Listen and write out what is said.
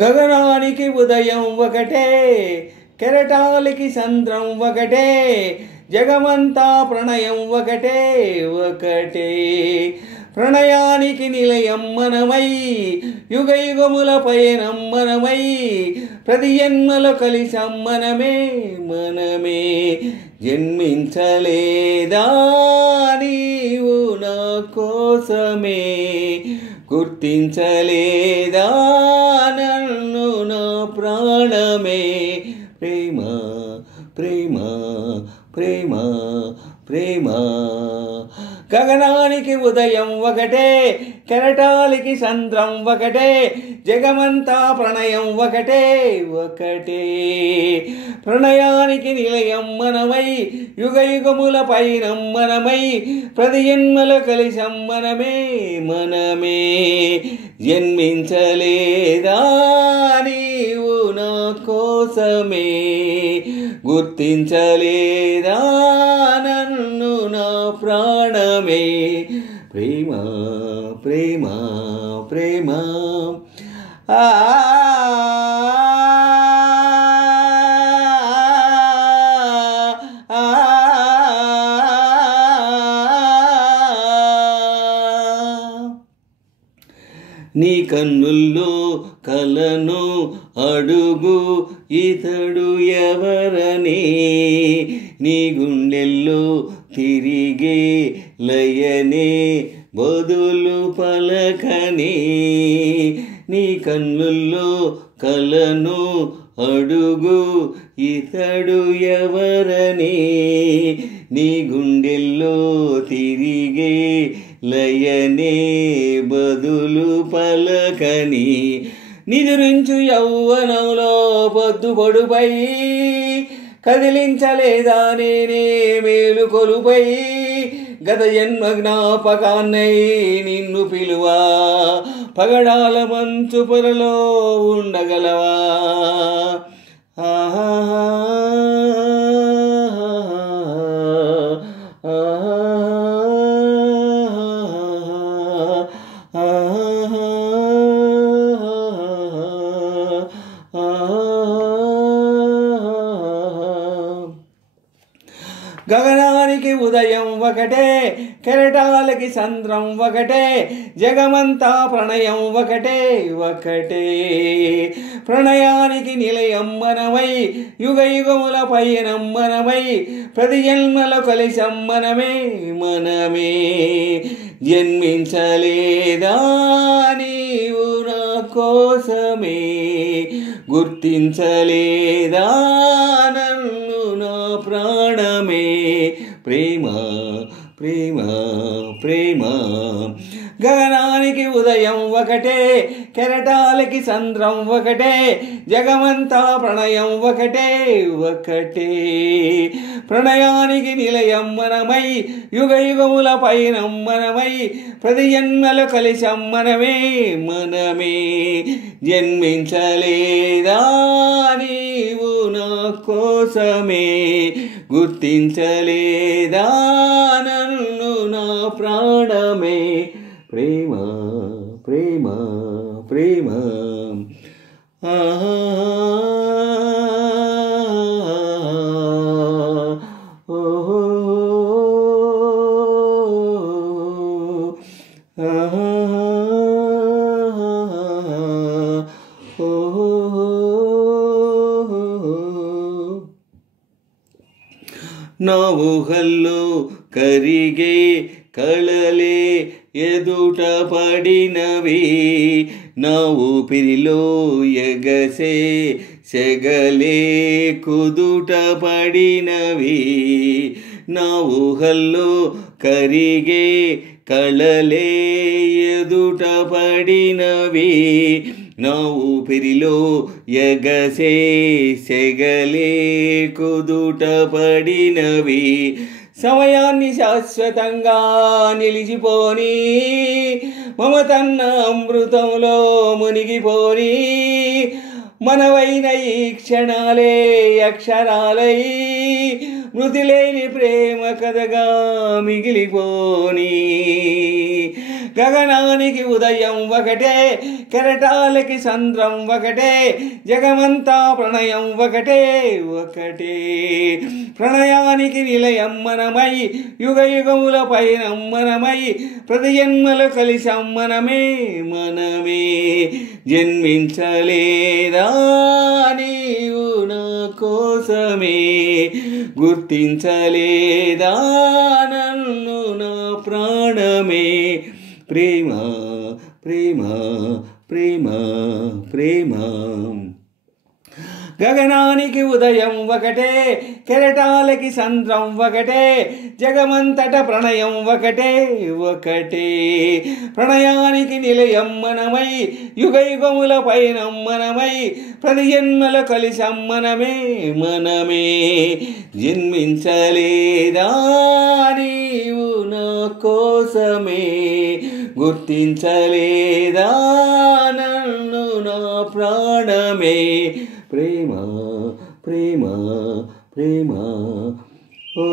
గగనానికి ఉదయం ఒకటే, కెరటాలకి సంద్రం ఒకటే, జగమంతా ప్రణయం ఒకటే ఒకటే. ప్రణయానికి నిలయం మనమై, యుగయుగముల పయనం మనమై, ప్రతి జన్మలో కలిసాం మనమే మనమే. జన్మించలేదా నీవు నా కోసమే, గుర్తించలేదా నన్ను నా ప్రాణమే. ప్రేమ ప్రేమ ప్రేమ ప్రేమ. గగనానికి ఉదయం ఒకటే, కెరటాలకి సంద్రం ఒకటే, జగమంతా ప్రణయం ఒకటే ఒకటే. ప్రణయానికి నిలయం మనమై, యుగయుగముల పైనం మనమై, ప్రతి జన్మలో కలిసాం మనమే మనమే. జన్మించలేదా నీవు నా కోసమే, గుర్తించలేదా నన్ను నా ప్రాణమే. ప్రేమ ప్రేమ ప్రేమ. నీ కన్నుల్లో కలను అడుగు ఇతడు ఎవరని, నీ గుండెల్లో తిరిగే లయనే బదులు పలకని. నీ కన్నుల్లో కలను అడుగు ఇతడు ఎవరని, నీ గుండెల్లో తిరిగే లయనే బదులు పలకని. నిదురించు యౌవనంలో పొద్దుపొడుపై, కదిలించలేదా నేనే మేలుకొలుపై. గత జన్మ జ్ఞాపకాన్నై నిన్ను పిలువా, పగడాల మంచు పొరలో ఉండగలవా. ఆహా గగనానికి ఉదయం ఒకటే, కెరటాలకి సంద్రం ఒకటే, జగమంతా ప్రణయం ఒకటే ఒకటే. ప్రణయానికి నిలయం మనమై, యుగయుగముల పయనం మనమై, ప్రతి జన్మలో కలిసాం మనమే మనమే. జన్మించలేదా నీవు నా కోసమే, గుర్తించలేదా నన్ను నా ప్రాణమే. ప్రేమ ప్రేమ ప్రేమ. గగనానికి ఉదయం ఒకటే, కెరటాలకి సంద్రం ఒకటే, జగమంతా ప్రణయం ఒకటే ఒకటే. ప్రణయానికి నిలయం మనమై, యుగయుగముల పయనం మనమై, ప్రతి జన్మలో కలిసాం మనమే మనమే. జన్మించలేదా నీవు నా కోసమే, గుర్తించలేదా నన్ను నా ప్రాణమే. ప్రేమ ప్రేమ ప్రేమ. ఆహా ఓహో ఆహా ఓహో. నా ఊహల్లో కరిగే కళలే ఎదుట పడినవి, నా ఊపిరిలో ఎగసే సెగలే కుదుట పడినవి. నా ఊహల్లో కరిగే కళలే ఎదుట పడినవి, నా ఊపిరిలో ఎగసే సెగలే కుదుట పడినవి సమయాన్ని శాశ్వతంగా నిలిచిపోని మమతన్న అమృతంలో మునిగిపోని మనవైన ఈ క్షణాలే అక్షరాలై మృతిలేని ప్రేమ కథగా మిగిలిపోని గగనానికి ఉదయం ఒకటే కెరటాలకి సంద్రం ఒకటే జగమంతా ప్రణయం ఒకటే ఒకటే ప్రణయానికి నిలయం మనమై యుగ యుగముల పైన మనమై ప్రతి జన్మలు కలిసాం మనమే మనమే జన్మించలేదా నీవు నా కోసమే గుర్తించలేదా నన్ను నా ప్రాణమే ప్రేమ ప్రేమ ప్రేమ ప్రేమ గగనానికి ఉదయం ఒకటే కెరటాలకి సంద్రం ఒకటే జగమంతట ప్రణయం ఒకటే ఒకటే ప్రణయానికి నిలయం మనమై యుగ యుగముల పైన మనమై ప్రతి జన్మల కలిసాం మనమే మనమే జన్మించలేదా నీవు నా కోసమే గుర్తించలేదా నన్ను నా ప్రాణమే ప్రేమ ప్రేమ ప్రేమ ఓ